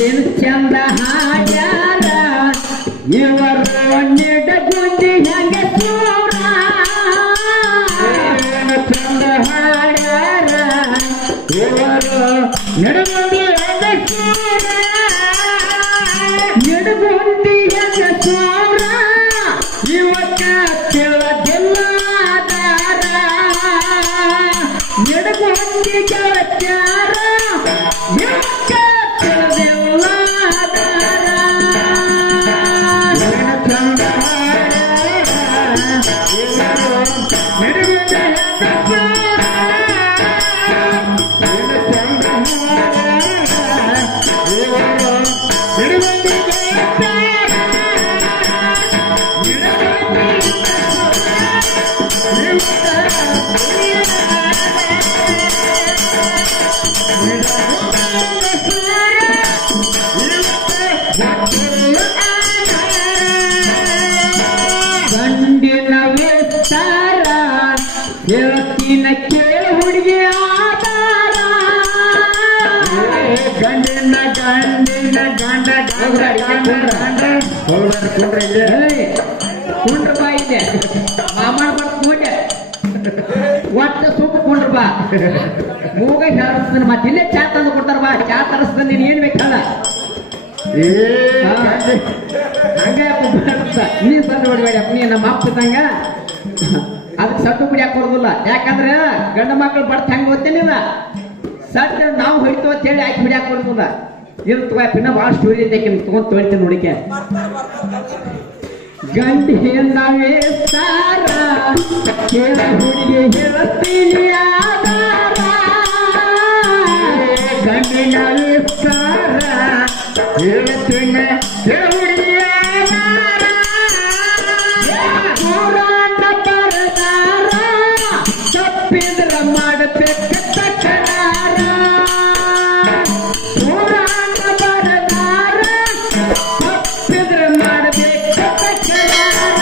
ಏನು ಚಂದ ಹಾಡ್ಯಾರ ಇವರು ನಿಡಗುಂದಿ ಹಂಗೆ ಸೂರ ಏನು ಚಂದ ಹಾಡ್ಯಾರ ಇವರು ನಿಡಗುಂದಿ ಹಂಗೆ ಸೂರ ನಿಡಗುಂದಿ ಹಂಗೆ ಸೂರ ಇವತ್ತ ತಿಳಿದಿಲ್ಲ ನಿಡಗುಂದಿ ಗೆಳತ್ಯಾರ ಇವತ್ತ ತಿಳಿದಿಲ್ಲ ಗಂಡಿನ ವಿಸ್ತಾರ ಹೇಳ್ತೀನ ಕೇಳ ಹುಡುಗಿ ಆಧಾರ ಗಂಡಿನ ಗಂಡಿನ ಗಂಡ ಕುಂಡ್ರ ಬಾ ಇದೆ ಮಾಮನ ಬರ್ಕೊಂಡೆ ಒಟ್ಟು ಸೂಪ್ ಕುಂಡ್ರ ಬಾ ಮೂಗ ಹೇಳಿಸ್ತಾನೆ ಮತ್ತೆ ಇಲ್ಲೇ ಚಾ ತಂದು ಕೊಡ್ತಾರ ಬಾ ಚಾ ತರಿಸ್ತಾನೆ ನೀನು ಏನ್ ಬೇಕಲ್ಲ ಹಂಗ ನೀ ಸಣ್ಣ ಹೊಡಿಬೇಡಪ್ಪ ನೀ ನಮ್ಮ ಅಪ್ಪ ತಂಗ ಅದಕ್ಕೆ ಸಟ್ಟು ಬಿಡಿ ಹಾಕೊಡುದಿಲ್ಲ ಯಾಕಂದ್ರೆ ಗಂಡ ಮಕ್ಕಳು ಬಡ್ತ ಹೆಂಗ ಓದ್ತೇನಿಲ್ಲ ಸಟ್ ನಾವು ಹೊಡಿತು ಅಂತ ಹೇಳಿ ಹಾಕಿ ಬಿಡಿ ಹಾಕೊಡುದಿಲ್ಲ ಇರ್ತವ ಪಿನ್ನ ಭಾಳ ಸ್ಟೋರಿ ಐತೆ ತಗೊಂಡ್ ತೊಳಿತೀನಿ ನೋಡಿಕೆ ಗಂಡಿನ ವೇಸ್ತಾರ ಕೇಳ ಹುಡುಗಿ ಹೇಳ್ತೀನಿ ಆಧಾರ ಗಂಡಿನ ವೇಸ್ತಾರ ಹೇಳ್ತೀನಿ ಕೇಳ ಹುಡುಗಿ ಆಧಾರ ಪುರಾಣ ಬರದಾರ ತಪ್ಪಿದ್ರ ಮಾಡಬೇಕು ತಕರಾರ ಪುರಾಣ ಬರದಾರ ತಪ್ಪಿದ್ರ ಮಾಡಬೇಕು ತಕರಾರ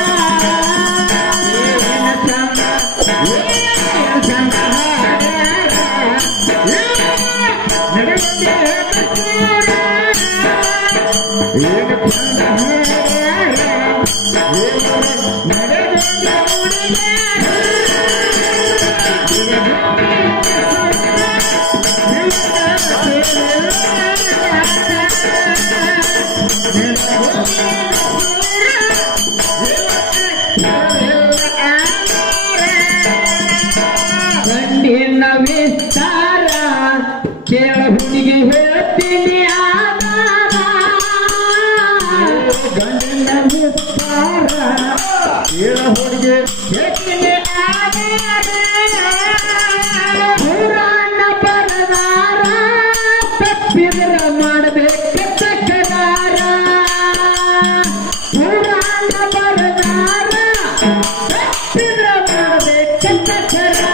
ಗಂಡಿನ ವಿಸ್ತಾರ ಕೇಳ ಹುಡುಗಿ ಹೇಳ್ತೀನಿ ಆಧಾರ ಗಂಡಿನ ವಿಸ್ತಾರ ಕೇಳ ಹುಡುಗಿ ಹೇಳ್ತೀನಿ ಆಧಾರ ಪುರಾಣ ಬರದಾರ ತಪ್ಪಿದ್ರ ಮಾಡಬೇಕು ತಕರಾರ ಪುರಾಣ ಬರದಾರ ತಪ್ಪಿದ್ರ ಮಾಡಬೇಕು ತಕರಾರ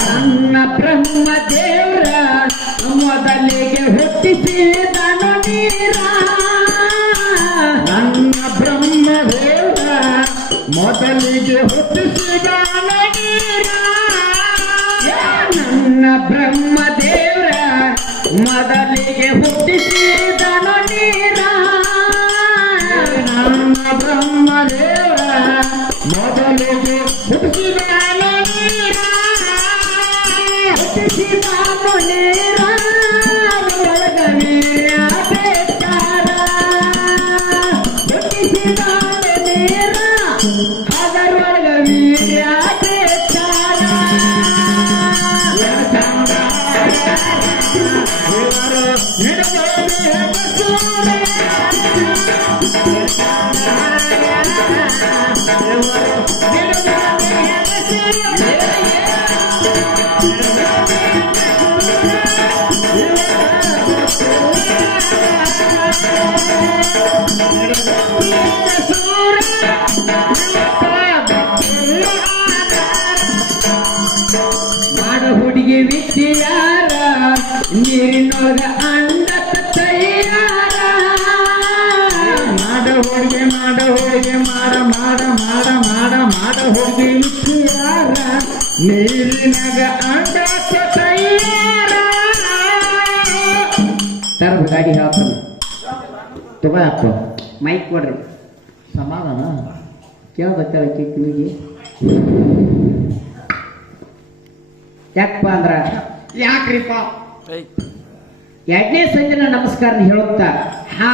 ನನ್ನ ಬ್ರಹ್ಮ ದೇವ್ರ ಮೊದಲಿಗೆ ಹುಟ್ಟಿಸಿದನು ನೀರ ನನ್ನ ಬ್ರಹ್ಮ ದೇವ್ರ ಮೊದಲಿಗೆ ಹುಟ್ಟಿಸಿದನು ನೀರ ನನ್ನ ಬ್ರಹ್ಮ ದೇವ್ರ ಮೊದಲಿಗೆ ಹುಟ್ಟಿಸಿದನು ನೀರ ನನ್ನ ಬ್ರಹ್ಮ ದೇವ್ರ ಮೊದಲಿಗೆ ಹುಟ್ಟಿಸಿದನು ನೀರ ಹುಟ್ಟಿಸಿದನು ನೀರ ಒಳಗವೀರ ಬೇಕಾರ ಹುಟ್ಟಿಸಿದನು ನೀರ ಅದರೊಳಗವೀರ ಬೇಕಾರ ಮಾಡ ಹುಡುಗಿ ವಿಚಾರ ನೀರಿನೊಳಗ ಅಂಡ ತಯಾರ ಮಾಡ ಹುಡುಗಿ ಮಾಡ ಹುಡುಗಿ ಮಾಡ ಮಾಡ ಮಾಡ ಮಾಡ ಮಾಡ ಹುಡುಗಿ ವಿಚಾರ ನೀರಿನಾಗ ಅಂಡ ತಯಾರ ತರ ಗಾಡಿ ಹೇಳ್ತಾನ ತಗೋಯಪ್ಪ ಮೈಕ್ ಕೊಡ್ರಿ ಸಮಾಧಾನ ಕೇಳ್ಬೇಕಲ್ಲ ಕಿವಿಗೆ ಯಾಕಪ್ಪ ಅಂದ್ರ ಯಾಕ್ರಿಪ್ಪ ಎರಡನೇ ಸಂದಿನ ನಮಸ್ಕಾರ ಹೇಳುತ್ತಾ ಹಾ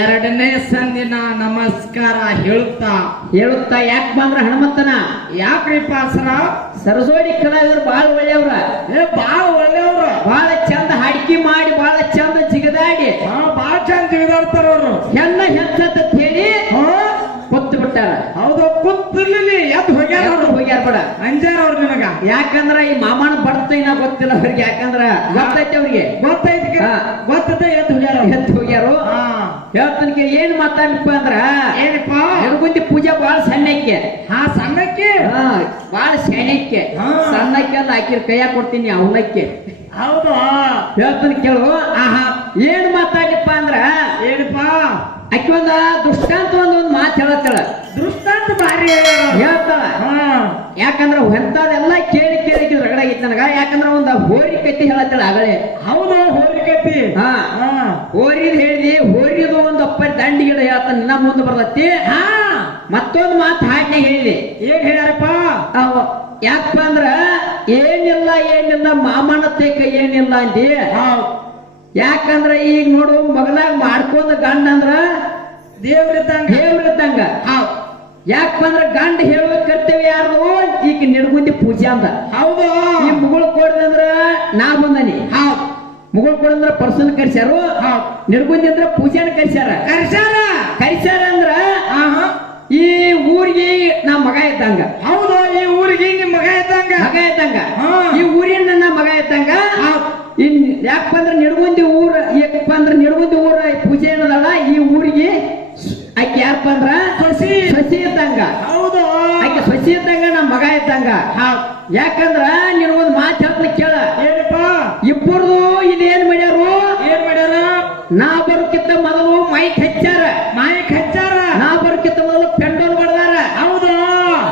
ಎರಡನೇ ಸಂದಿನ ನಮಸ್ಕಾರ ಹೇಳುತ್ತಾ ಯಾಕೆ ಬಂದ್ರ ಹನುಮಂತನ ಯಾಕ್ರಿಪ್ಪ ಸರ ಸರಸೋಡಿ ಕಲಾವಿದರು ಬಹಳ ಒಳ್ಳೆಯವ್ರ ಬಾಳ ಒಳ್ಳೆಯವ್ರು ಬಹಳ ಚಂದ ಹಾಡಿಕೆ ಮಾಡಿ ಬಹಳ ಚಂದ ಜಿಗದಾಡಿ ಬಾಳ ಚಂದ ಜಿಗಿದಾಡ್ತಾರ ಅವ್ರು ಹೆಣ್ಣ ಹೆಚ್ಚತ್ತ ಹೇಳಿ ಕೊತ್ತು ಬಿಟ್ಟಾರ ಹೌದು ಕೂತಿರ್ಲಿ ಎದ್ದು ಹೋಗ್ಯಾರ ಅವ್ರು ಹೋಗ್ಯಾರ ಬೇಡ ಅಂಜಾರ ಅವ್ರು ನಿನಗ ಯಾಕಂದ್ರ ಈ ಮಾಮನ ಬರ್ತೈನ ಗೊತ್ತಿಲ್ಲ ಅವ್ರಿಗೆ ಯಾಕಂದ್ರ ಗೊತ್ತೈತಿ ಅವ್ರಿಗೆ ಗೊತ್ತೈತಿ ಗೊತ್ತೈತೆ ಎದ್ದು ಹೋಗ್ಯಾರ ಎದ್ದು ಹೋಗ್ಯಾರು ಹೇಳ್ತನಕ ಏನ್ ಮಾತಾಡ್ಲಿಪ್ಪ ಅಂದ್ರ ಏನಪ್ಪ ಎಡಗುಂದಿ ಪೂಜೆ ಬಹಳ ಸಣ್ಣಕ್ಕೆ ಹಾ ಸಣ್ಣಕ್ಕೆ ಬಹಳ ಸಣ್ಣಕ್ಕೆ ಸಣ್ಣಕ್ಕೆ ಅಲ್ಲ ಹಾಕಿರ್ ಕೈಯಾಗ ಕೊಡ್ತೀನಿ ಅವನಕ್ಕೆ ಹೌದು ಹೇಳ್ತಾನ ಕೇಳು ಆಹಾ ಏನ್ ಮಾತಾಡ್ಲಿಪ್ಪ ಅಂದ್ರ ಏನಪ್ಪ ಅಕ್ಕಿ ಒಂದ ದುಷ್ಟಾಂತ ಒಂದ್ ಮಾತು ಹೇಳತ್ತಳ ದೃಷ್ಟಾಂತ ಭಾರಿ ಹೇಳ್ತಾಳ ಯಾಕಂದ್ರ ಎಂತದೆಲ್ಲ ಕೇಳಿ ಕೇಳಿ ರಗಡಾಗಿತ್ತು ನನಗ ಯಾಕಂದ್ರ ಒಂದ ಹೋರಿ ಕತ್ತಿ ಹೇಳತ್ತಳ ಆಗಲೇ ಹೌದು ಹೋಲಿಕತ್ತಿ ಹೋರಿದ್ ಹೇಳಿದಿ ಹೋರಿದು ಒಂದು ಅಪ್ಪರಿ ದಂಡಿ ಗಿಡ ಹೇಳ್ತಾನ ನಿನ್ನ ಮುಂದೆ ಬರ್ತತಿ ಮತ್ತೊಂದು ಮಾತು ಹಾಡ್ನೆ ಹೇಳಿದೆ ಏನ್ ಹೇಳ್ಯಾರಪ್ಪ ಯಾಕಪ್ಪ ಅಂದ್ರ ಏನಿಲ್ಲ ಮಾಮನ ತೇಕ ಏನಿಲ್ಲ ಅಂದಿ ಯಾಕಂದ್ರ ಈಗ ನೋಡು ಮಗನಾಗ ಮಾಡ್ಕೊಂಡ ಗಂಡ ಅಂದ್ರ ದೇವ್ರಿದ್ದಂಗ ಯಾಕಪ್ಪ ಅಂದ್ರ ಗಂಡ ಹೇಳುವ ಕರ್ತವ್ಯ ಯಾರು ಈಗ ನಿಡ್ಗುಂದಿ ಪೂಜೆ ಅಂದ ಹೌದು ಈ ಮುಗುಳು ಕೊಡ್ದಂದ್ರ ನಾ ಬಂದನಿ ಮುಗುಳು ಕೊಡಂದ್ರ ಪರ್ಸನ್ ಕರ್ಸ್ಯಾರು ನಿಡ್ಗುಂದಿ ಅಂದ್ರ ಪೂಜೆನ ಕರ್ಸ್ಯಾರ ಅಂದ್ರ ಈ ಊರಿಗೆ ನಾ ಮಗ ಇದ್ದಂಗ ಹೌದು ಈ ಊರಿಗೆ ನಿಮ್ ಮಗ ಇದ್ದಂಗ ಈ ಊರಿನ ನನ್ನ ಮಗ ಇದ್ದಂಗ ಯಾಕಪ್ಪ ಅಂದ್ರ ನಿಡ್ಗುಂದಿ ಊರ ಪೂಜೆ ಏನದಲ್ಲ ಈ ಊರಿಗೆ ಆಕೆ ಯಾರಪ್ಪ ಅಂದ್ರ ಸೊಸಿ ಇದ್ದಂಗ ಹೌದು ಆಕೆ ಸೊಸಿ ಇದ್ದಂಗ ನಮ್ಮ ಮಗ ಇದ್ದಂಗ ಯಾಕಂದ್ರ ನಿನಗೊಂದು ಮಾತು ಹೇಳ್ತ ಕೇಳ ಏನಪ್ಪ ಇಬ್ಬರದು ಇದೇನ್ ಮಾಡ್ಯಾರು ನಾ ಬರೋಕ್ಕಿಂತ ಮೊದಲು ಮೈಕ್ ಹಚ್ಚಾರ ನಾ ಬರೋಕ್ಕಿಂತ ಮೊದಲು ಪೆಂಡೋಲ್ ಬಡ್ದಾರ ಹೌದು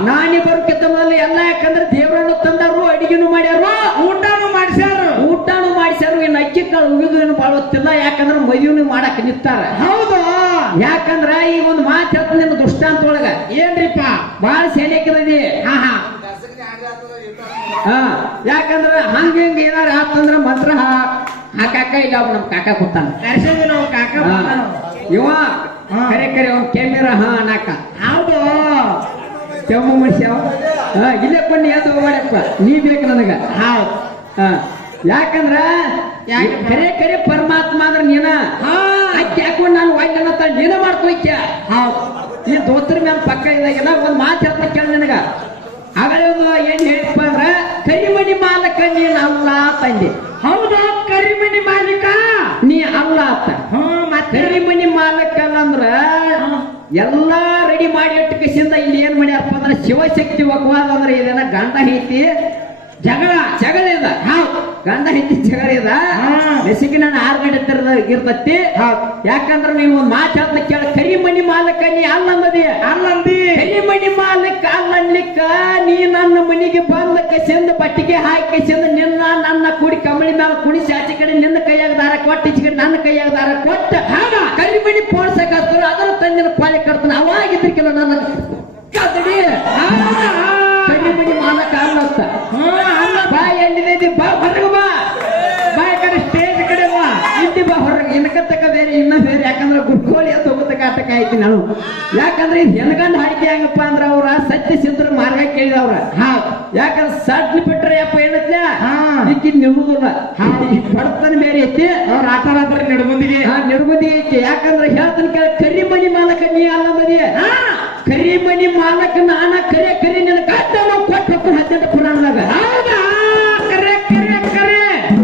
ನಾನಿ ಬರೋಕ್ಕಿಂತ ಮೊದಲು ಎಲ್ಲ ಯಾಕಂದ್ರೆ ದೇವರನ್ನು ತಂದಾರು ಅಡಿಗೆನು ಮಾಡ್ಯಾರು ಊಟನು ಮಾಡಿಸ್ಯಾರು ಇನ್ನು ಅಕ್ಕಿ ಕಾಳು ಉಗಿದು ಏನು ಬಾಳ ಗೊತ್ತಿಲ್ಲ ಯಾಕಂದ್ರೆ ಮದುವೆನು ಮಾಡಕ್ ನಿಂತಾರ ಹೌದು ಯಾಕಂದ್ರ ಈ ಒಂದು ಮಾತು ಹೇಳ್ತ ನಿನ್ನ ದುಷ್ಟಾಂತ ಒಳಗ ಏನ್ರಿಪ್ಪ ಬಾಳ ಸೈನಿಕರದಿ ಯಾಕಂದ್ರ ಹಂಗ ಏನಾರ ಆತಂದ್ರ ಮಂತ್ರ ಹಾಕಾಕ ಇಲ್ಲ ಅವ್ ನಮ್ ಕಾಕ ಕೊಡ್ತಾನ ಇವ ಕರೆ ಅವ್ನ ಕೆಮ್ಮಿರ ಅನ್ನಾಕ ಹೌದು ಕೆಮ್ಮು ಮನುಷ್ಯ ಇಲ್ಲೇ ಕೊಂಡು ಯಾವ್ದು ಹೋಗ್ಬೇಡಪ್ಪ ನೀ ಬೇಕು ನನಗ ಯಾಕಂದ್ರ ಕರೆ ಪರಮಾತ್ಮ ಅಂದ್ರ ನೀನ ಅಕ್ಕಿ ಹಾಕೊಂಡ್ ನಾನು ವಾಯ್ನ ನೀನ ಮಾಡ್ಕೋಯ್ಕ ಈ ದೋಸ್ತರ ಮೇಲೆ ಪಕ್ಕ ಇದಾಗೆಲ್ಲ ಒಂದ್ ಮಾತು ಹೇಳ್ತಾ ಕೇಳ ನನಗ ಆಗಲೇ ಒಂದು ಏನ್ ಹೇಳಿಪ್ಪ ಅಂದ್ರ ಕರಿಮಣಿ ಮಾಲಕ ನೀನ್ ಅಲ್ಲ ತಂದೆ ಹೌದು ಕರಿಮಣಿ ಮಾಲೀಕ ನೀ ಅಲ್ಲ ಆತ ಕರಿಮಣಿ ಮಾಲಕ ಅಂದ್ರ ಎಲ್ಲಾ ರೆಡಿ ಮಾಡಿ ಇಟ್ಟು ಕಿಸಿಂದ ಇಲ್ಲಿ ಏನ್ ಮಾಡ್ಯಾರಪ್ಪ ಅಂದ್ರ ಶಿವಶಕ್ತಿ ಒಗ್ವಾದ ಅಂದ್ರೆ ಇದೇನ ಗಂಡ ಐತಿ ಜಗಳ ಇದ ಗಂಡ ಹೆಂಡತಿ ಜಗಳ ಇದ ಬೆಸಿಗೆ ನಾನು 6 ಗಂಟೆ ಇರ್ತತಿ ಯಾಕಂದ್ರ ನೀವು ಒಂದ್ ಮಾತು ಹೇಳ್ತ ಕೇಳ ಕರಿಮಣಿ ಮಾಲಕ ನೀ ಅಲ್ಲಂದಿ ಕರಿಮಣಿ ಮಾಲಕ ಅಲ್ಲನ್ಲಿಕ್ಕ ನೀ ನನ್ನ ಮನೆಗೆ ಬಂದ ಕಸಿಂದ ಬಟ್ಟಿಗೆ ಹಾಕಿ ಕಸಿಂದ ನಿನ್ನ ನನ್ನ ಕುಡಿ ಕಮಳಿ ಮೇಲೆ ಕುಣಿಸಿ ಆಚೆ ಕಡೆ ನಿನ್ನ ಕೈಯಾಗ ದಾರ ಕೊಟ್ಟು ಈಚೆ ಕಡೆ ನನ್ನ ಕೈಯಾಗ ದಾರ ಕೊಟ್ಟ ಕರಿಮಣಿ ಪೋಡ್ಸಕ್ಕಾಗ್ತಾರ ಅದರ ತಂದಿನ ಪಾಲಿ ಕಟ್ತಾನ ಅವಾಗಿದ್ರಿಕಿಲ್ಲ ನನ್ನ ಕದಡಿ ಕರಿಮಣಿ ಮಾಲಕ ಅಲ್ಲತ್ತ ಬಾ ಎಲ್ಲಿದೆ ಬಾ ಹೊರಗೆ ಬಾ ಕಡೆ ಸ್ಟೇಜ್ ಕಡೆ ಬಾ ಇಲ್ಲಿ ಬಾ ಹೊರಗೆ ಇನ್ಕತ್ತಕ ಬೇರೆ ಇನ್ನ ಬೇರೆ ಯಾಕಂದ್ರೆ ಗುಡ್ಕೋಳಿ ಅಂತ ಹೋಗತಕ್ಕ ಆಟಕ ಆಯ್ತು ನಾನು ಯಾಕಂದ್ರೆ ಹೆಣ್ಗಂಡ್ ಹಾಡಿಕೆ ಹೆಂಗಪ್ಪ ಅಂದ್ರ ಅವ್ರ ಸತ್ಯ ಸಿದ್ಧರ ಮಾರ್ಗ ಕೇಳಿದವ್ರ ಯಾಕಂದ್ರೆ ಸಡ್ಲಿ ಬಿಟ್ರೆ ಯಪ್ಪ ಏನತ್ಲ ಈಕಿ ನಿಲ್ಲುದಿಲ್ಲ ಬಡತನ ಬೇರೆ ಐತಿ ಅವ್ರ ಆಟ ಆಡ್ತಾರೆ ನಡುಗುಂದಿಗೆ ಐತಿ ಯಾಕಂದ್ರೆ ಹೇಳ್ತಾನ ಕೇಳ ಕರಿಮಣಿ ಮಾಲಕ ನೀ ಅಲ್ಲದಿ ಕರಿಮಣಿ ಮಾಲಕ ನಾನ ಕರೆ ನಿನ್ನ ಕಾಟ ಕೊಟ್ಟು 18 ಪುರಾಣದಾಗ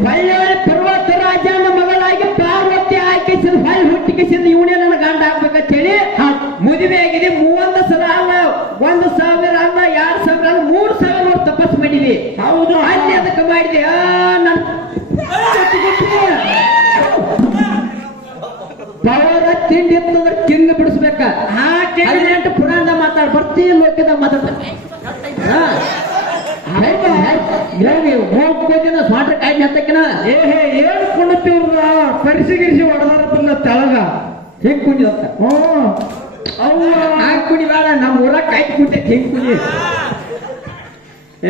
ಬಳ್ಳಾರಿ ಪರ್ವತ ರಾಜನ ಮಗಳಾಗಿ ಕಿಸಿಂದ ಇವನೇ ನನ್ನ ಗಂಡ ಆಗ್ಬೇಕಂತ ಹೇಳಿ ಮದುವೆ ಆಗಿದೆ 30 ಸಲ ಅಲ್ಲ 1,000 ಅಲ್ಲ 2,000 ಅಲ್ಲ 3,000 ನೋಡಿ ತಪಸ್ ಮಾಡಿವಿ. ಹೌದು. ಅಲ್ಲಿ ಅದಕ್ಕೆ ಮಾಡಿದೆ ಪವರ ತಿಂಡಿ ಇತ್ತಂದ್ರೆ ಕಿಂಗ್ ಬಿಡಿಸ್ಬೇಕ. 18 ಪುರಾಣ ಮಾತಾಡ ಬರ್ತಿ ಲೋಕದ ಮಾತಾಡ್ತಾರೆ. ಹೋಗ್ಬೋದಿನ ಸ್ಮಾರ್ಟ್ ಕಾಯ್ದೆ ಹತ್ತಕ್ಕಿನ ಏನ್ ಕುಣಿತೀವ್ರ ಪರಿಸಿಗಿರಿಸಿ ಹೊಡೆದಾರಲ್ಲ ತೆಳಗ ಹೆಂಗ್ ಕುಣಿದತ್ತ ಹಾಗೆ ಕುಣಿ ಬೇಡ. ನಮ್ಮ ಊರಾಗ ಕಾಯ್ದು ಕುಣಿತೈತಿ ಹೆಂಗ್ ಕುಣಿ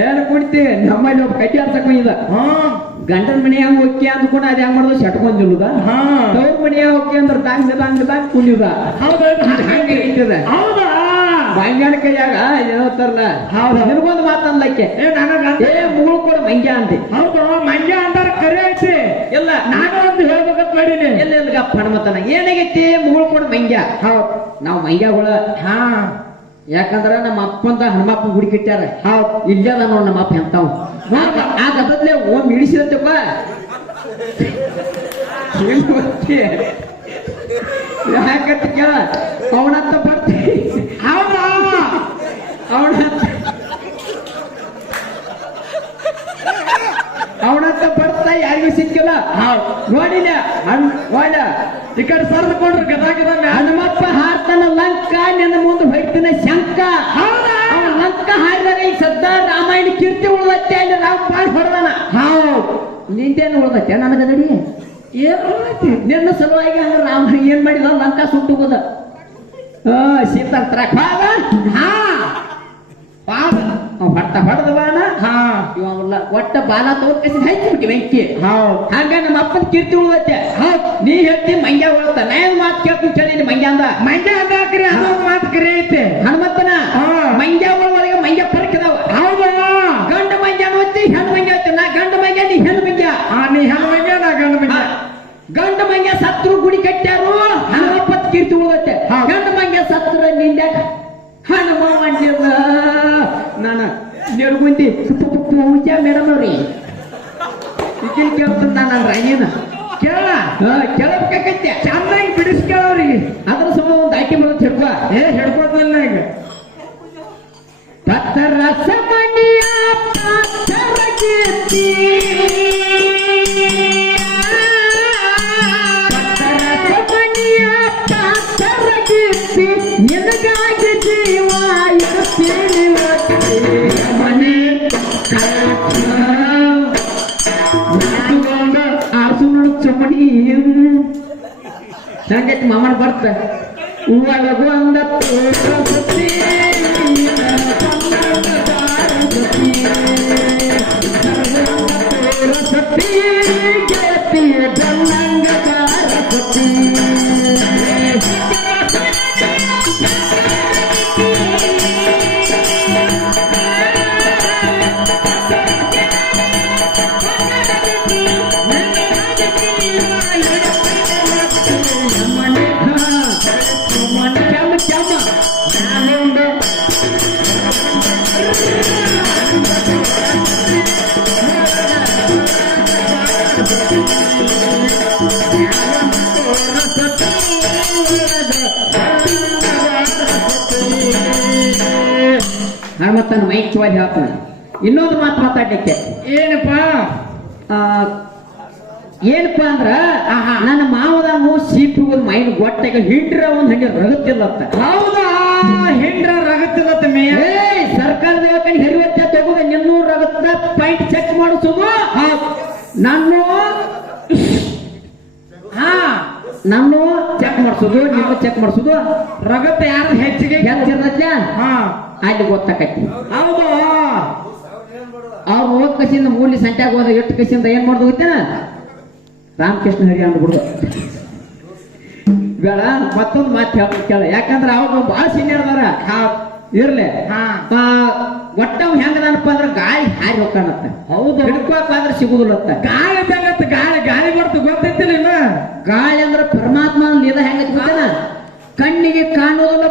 ಏನು ಕುಣಿತಿ. ನಮ್ಮಲ್ಲಿ ಒಬ್ಬ ಕಟ್ಟಿ ಆಡ್ಸಕ್ ಕುಣಿದ ಗಂಡನ ಮನೆ ಹೆಂಗ್ ಹೋಗಿ ಅಂದ್ಕೊಂಡು ಅದ್ ಹೆಂಗ್ ಮಾಡೋದು ಶಟ್ಕೊಂಡಿಲ್ಲದ. ತವ್ರ ಮನೆ ಹೋಗಿ ಅಂದ್ರೆ ದಾಂಗ್ ಕುಣಿದ. ಹಂಗೆ ಇಟ್ಟಿದ ಮಂಗ್ಯಾನ ಕೈಯಾಗ ಏನೋತಾರಲ್ಲ ನಿನಗೊಂದು ಮಾತನ್ಲಕ್ಕೆ ಮುಗಳು ಕೂಡ ಮಂಗ್ಯ ಅಂತೆ. ಹೌದು ಮಂಗ್ಯ ಅಂದಾರ ಕರೆ ಐತಿ. ಇಲ್ಲ ನಾನು ಒಂದು ಹೇಳ್ಬೇಕಂತ ಮಾಡೀನಿ. ಎಲ್ಲ ಗಪ್ಪ ಹಣಮತನ ಏನಾಗೈತಿ ಮುಗಳು ಕೂಡ ಮಂಗ್ಯ. ಹೌದು ನಾವು ಮಂಗ್ಯಗಳ. ಯಾಕಂದ್ರ ನಮ್ಮ ಅಪ್ಪಂತ ಹನುಮಪ್ಪ ಗುಡಿ ಕಟ್ಟ್ಯಾರ. ಹೌದು ಇಲ್ಲದ ನೋಡ್ ನಮ್ಮ ಅಪ್ಪ ಎಂತಾವ್ ಆ ಗದದ್ಲೆ ಓಮ್ ಇಳಿಸಿರತ್ತಪ್ಪ ಯಾಕಂತ ಕೇಳ ಅವನಂತ ಬರ್ತೀವಿ. ಅವನಂತ ಬರ್ತಾ ಯಾರಿಗೂ ಸಿಕ್ಕಿಲ್ಲ. ನೋಡಿಲ್ಲ ಒಳ್ಳ ಈ ಕಡೆ ಸರ್ದ್ಕೊಂಡ್ರು ಗದಾಗಿದ ಹನುಮಪ್ಪ ಹಾರ್ತಾನ ಲಂಕ ನಿನ್ನ ಮುಂದೆ ಹೊಯ್ತಿನ ಶಂಕ. ಲಂಕ ಹಾರಿದಾಗ ಈಗ ಸದ್ದ ರಾಮಾಯಣ ಕೀರ್ತಿ ಉಳ್ದತ್ತೆ. ಅಲ್ಲಿ ರಾಮ್ ಪಾಡ್ ಹೊಡೆದಾನ. ನಿಂದೇನು ಉಳ್ದತ್ತೆ ನನಗದಡಿ ಏನ್ ನಿನ್ನ ಸಲುವಾಗಿ ಹಂಗ ರಾಮ ಏನ್ ಮಾಡಿದ ಲಂಕಾ ಸುಟ್ಟು ಹೋದ. ಸೀತಾಂತರ ಹೊಟ್ಟ ಹೊಡೆದ ಬಾಣ ಒಟ್ಟ ಬಾಲ ತೋರ್ಕಸಿ ಹಚ್ಚಿಬಿಟ್ಟಿ ಬೆಂಕಿ. ಹಂಗ ನಮ್ಮ ಅಪ್ಪನ ಕೀರ್ತಿ ಉಳ್ದತ್ತೆ. ನೀ ಹೇಳ್ತಿ ಮಂಗ್ಯ ಉಳ್ದ. ನಾ ಏನ್ ಮಾತು ಕೇಳ್ತೀನಿ ಕೇಳಿ ಮಂಗ್ಯ ಅಂದಾಕ್ರಿ ಅದೊಂದು ಮಾತು ಕರೆ ಐತೆ ಹನುಮಪ್ಪನ. ಮಂಗ್ಯ ಒಳಗೆ ಮಂಗ್ಯ ಪರಕಿದಾವ. ಹೌದು ಗಂಡ ಮಂಗ್ಯ ನೋಡ್ತಿ ಹೆಣ್ಣು ಮಂಗ್ಯ ಐತಿ. ನಾ ಗಂಡ ಮಂಗ್ಯ ನೀ ಹೆಣ್ಣು ಮಂಗ್ಯ. ನೀ ಹೆಣ್ಣು ಮಂಗ್ಯ ನಾ ಗಂಡ ಮಂಗ್ಯ. ಗಂಡ ಮಂಗ್ಯ ಸತ್ರು ಗುಡಿ ಕಟ್ಟ್ಯಾರು ಹನುಮಪ್ಪ ಕೀರ್ತಿ ಉಳ್ದತ್ತೆ. ಗಂಡ ಮಂಗ್ಯ ಸತ್ರ ನಿಂದ್ಯಾಕ ಹನುಮ ಮಂಡ್ಯದ ನಾನು ನೆರಗುಂದಿ ಪೂಜಾ ಮೇಡಮ್ ಅವ್ರಿ ಈಗಿನ ಕೇಳ್ತಂದ ನಾನು ರಾಯನ ಕೇಳಬೇಕಾಗತ್ತೆ. ಚೆನ್ನಾಗಿ ಬಿಡಿಸ್ ಕೇಳವ್ರಿಗೆ ಅದ್ರ ಸಮ ಒಂದು ಆಯ್ಕೆ ಮಾಡೋದು ಹಿಡ್ಕೊ. ಹಿಡ್ಕೋದಲ್ಲ ಈಗ ಪತ್ತರ ಸಮಣಿಯ ಪಾತ್ರ ಕೀರ್ತಿ ನಿನಗಾಗಿ ಜೀವ ಮನೆ ಆಸು ನೋಡು ಚಮಣಿ ಹಂಗೈತಿ ಮಾಮನ ಬರ್ತ ಒಳಗು ಅಂದ ತೋರಸತಿ ಗೆತಿ ಗಂಗಂಗ ಬಾರಸತಿ. ಹನುಮತ್ತನ ಮೈಕ್ಯವಾಗಿ ಹೇಳ್ತಾನ. ಇನ್ನೊಂದು ಮಾತು ಮಾತಾಡ್ಲಿಕ್ಕೆ ಏನಪ್ಪಾ ಅಂದ್ರ ನನ್ನ ಮಾವದಾನು ಸೀಪಿಗೆ ಮೈನ್ ಗೊಟ್ಟಾಗ ಹಿಂಡ್ರ ಒಂದ್ ಹಂಡಿ ರಗತ್ತಿಲ್ಲತ್ತ. ಹೌದಾ ಹಿಂಡ್ರ ರಗತ್ತಿಲ್ಲತ್ತ ಮೇಯ ಸರ್ಕಾರದ ಹೆರಿವತ್ತ ತಗೋದ 200 ರಗತ್ತ ಪಾಯಿಂಟ್ ಚೆಕ್ ಮಾಡಿಸೋದು ನಾನು ಚೆಕ್ ಮಾಡಿಸೋದು ನೀವು ಚೆಕ್ ಮಾಡಿಸೋದು ರಗತ್ತ ಯಾರು ಹೆಚ್ಚಿಗೆ ಹೆಚ್ಚಿರತ್ತ ಅಲ್ಲಿ ಗೊತ್ತಾಕೈತಿ. ಹೌದು ಅವ್ರು ಹೋದ್ ಕಸಿಂದ ಮೂಲಿ ಸಂಟ್ಯಾಗ ಹೋದ 8 ಕಸಿಂದ ಏನ್ ಮಾಡ್ದು ಗೊತ್ತೇನ ರಾಮಕೃಷ್ಣ ಹರಿ ಅಂದ್ಬಿಡ್ದು. ಬೇಡ ಮತ್ತೊಂದು ಮಾತು ಹೇಳ್ಬೇಕು ಕೇಳ. ಯಾಕಂದ್ರೆ ಅವ್ರು ಬಹಳ ಸೀನಿಯರ್ ಅದಾರ ಇರ್ಲಿ. ಒಟ್ಟ ಹೆಂಗದನಪ್ಪ ಅಂದ್ರ ಗಾಳಿ ಹಾರಿ ಹೋಗ್ತಾನತ್ತ. ಹೌದು ಹಿಡ್ಕೋಕಾದ್ರೆ ಸಿಗುದಿಲ್ಲತ್ತ. ಗಾಳಿ ಬೇಕತ್ತ. ಗಾಳಿ ಬರ್ತ ಗೊತ್ತೈತಿಲ್ಲ. ಗಾಳಿ ಅಂದ್ರ ಪರಮಾತ್ಮ ಲೀಲ ಹೆಂಗೈತಿ ಗೊತ್ತೇನ. ಕಣ್ಣಿಗೆ ಕಾಣೋದಿಲ್ಲ